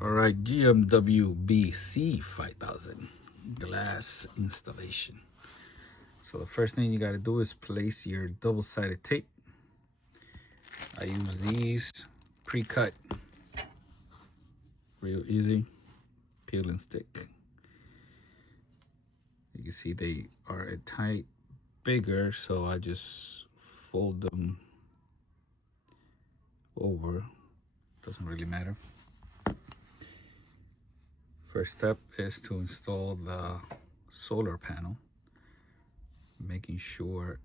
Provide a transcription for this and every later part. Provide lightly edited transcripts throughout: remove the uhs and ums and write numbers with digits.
All right, GMW BC 5000 glass installation. So the first thing you got to do is place your double-sided tape. I use these pre-cut, real easy, peel and stick. You can see they are a tight bigger, so I just fold them over. Doesn't really matter. First step is to install the solar panel, making sure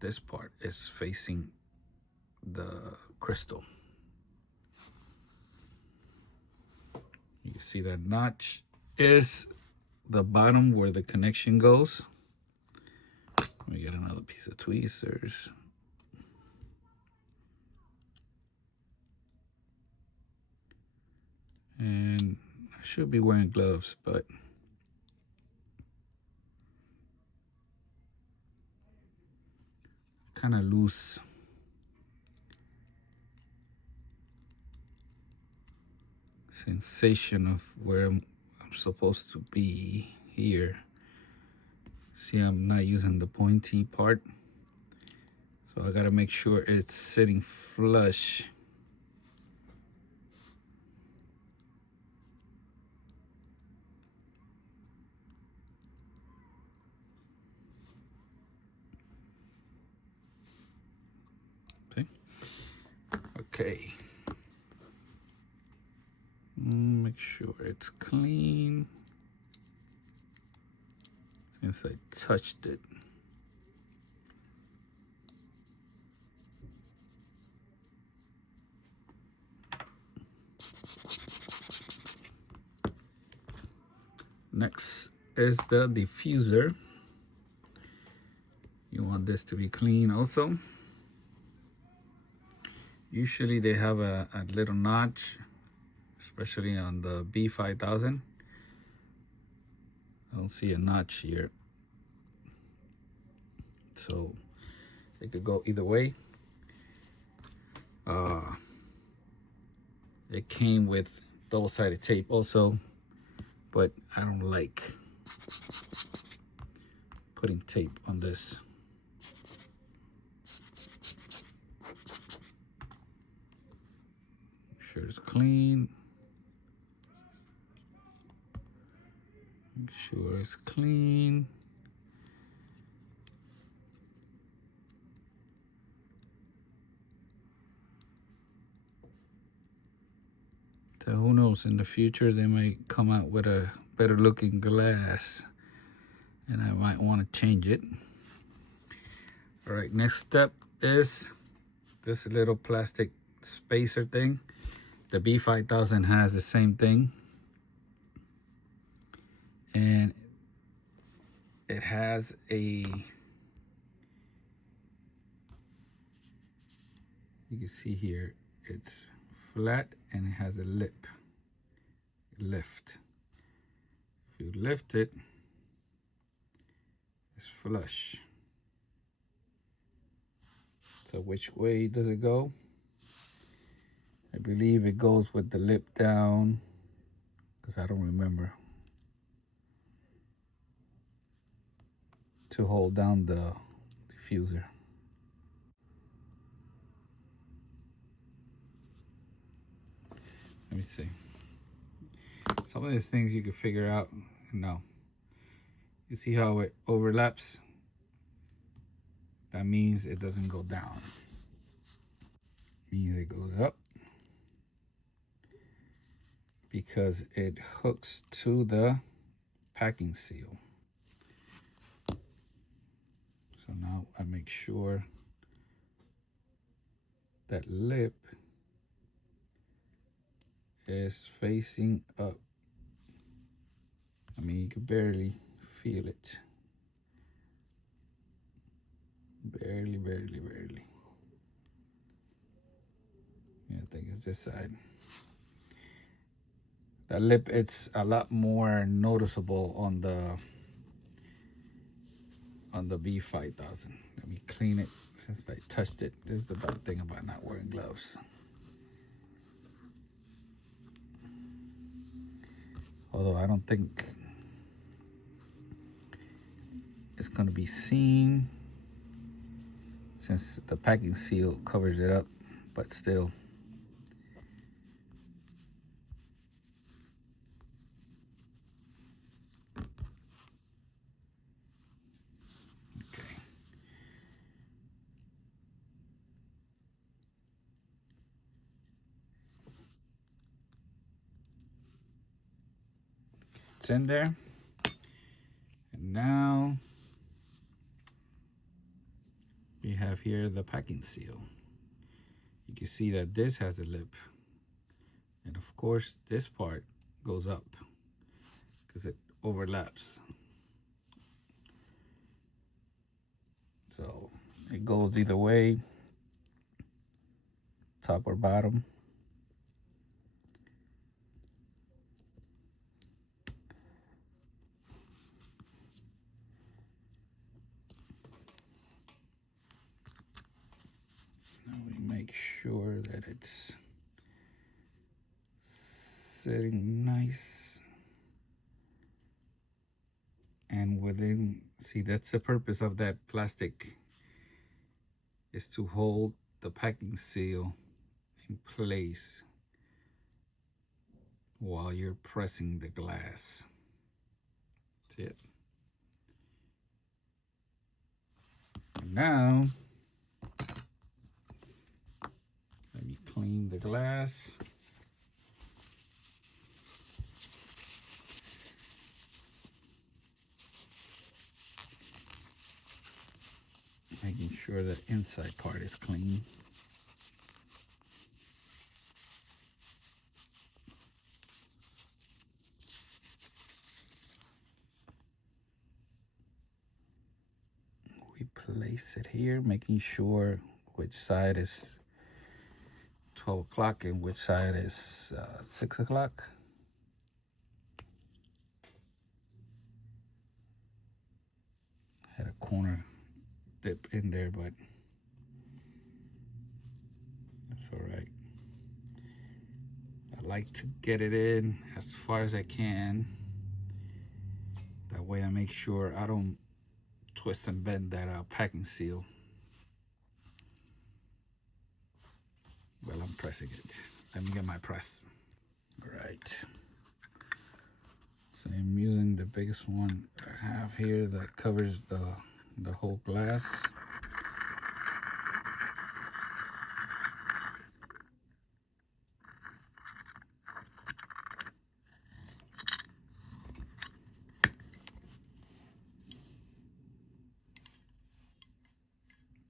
this part is facing the crystal. You can see that notch is the bottom where the connection goes. Let me get another piece of tweezers. And I should be wearing gloves, but kind of loose. Sensation of where I'm supposed to be here. See, I'm not using the pointy part, so I gotta make sure it's sitting flush. See? Okay. Make sure it's clean. Since I touched it. Next is the diffuser. You want this to be clean also. Usually they have a little notch, especially on the B5000. I don't see a notch here. So it could go either way. It came with double-sided tape also, but I don't like putting tape on this. Make sure it's clean. Make sure it's clean. So who knows, in the future they might come out with a better looking glass and I might want to change it. All right, next step is this little plastic spacer thing. The B5000 has the same thing, and it has a, you can see here, it's flat and it has a lip, lift. If you lift it, it's flush. So which way does it go? I believe it goes with the lip down, because I don't remember, to hold down the diffuser. Let me see. Some of these things you can figure out. No. You see how it overlaps? That means it doesn't go down. It means it goes up, because it hooks to the packing seal. So now I make sure that lip is facing up. I mean, you can barely feel it. Barely, barely, barely. Yeah, I think it's this side. That lip, it's a lot more noticeable on the B5000. Let me clean it since I touched it. This is the bad thing about not wearing gloves. Although I don't think it's going to be seen since the packing seal covers it up, but still. Okay. It's in there. And now we have here the packing seal. You can see that this has a lip. And of course, this part goes up because it overlaps. So it goes either way, top or bottom. Now we make sure that it's sitting nice and within. See, that's the purpose of that plastic, is to hold the packing seal in place while you're pressing the glass. That's it. And now let me clean the glass. Making sure the inside part is clean. We place it here, making sure which side is 12 o'clock and which side is 6 o'clock. Had a corner dip in there, but that's all right. I like to get it in as far as I can. That way I make sure I don't twist and bend that packing seal while I'm pressing it. Let me get my press. All right. So I'm using the biggest one I have here that covers the whole glass.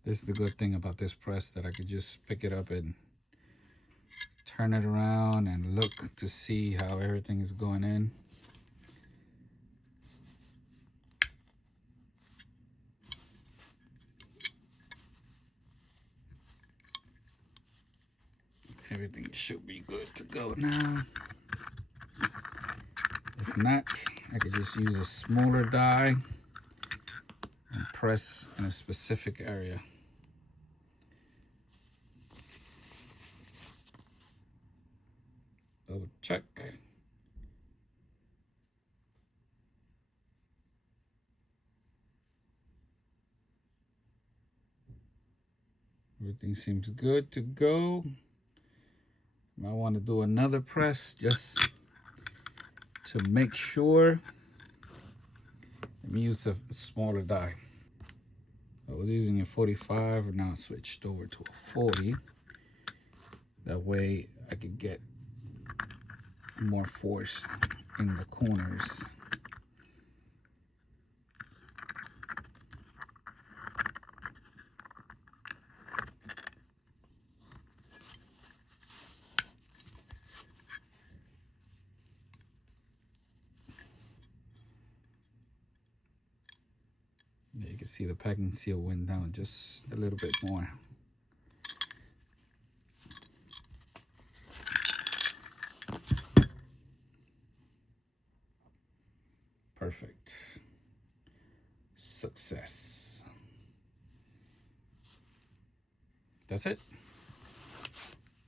This is the good thing about this press, that I could just pick it up and turn it around and look to see how everything is going in. Everything should be good to go now. If not, I could just use a smaller die and press in a specific area. Double check. Everything seems good to go. I want to do another press just to make sure. Let me use a smaller die. I was using a 45, now I switched over to a 40. That way I could get more force in the corners. You can see the packing seal went down just a little bit more. Perfect. Success. That's it.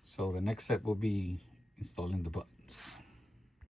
So the next step will be installing the button.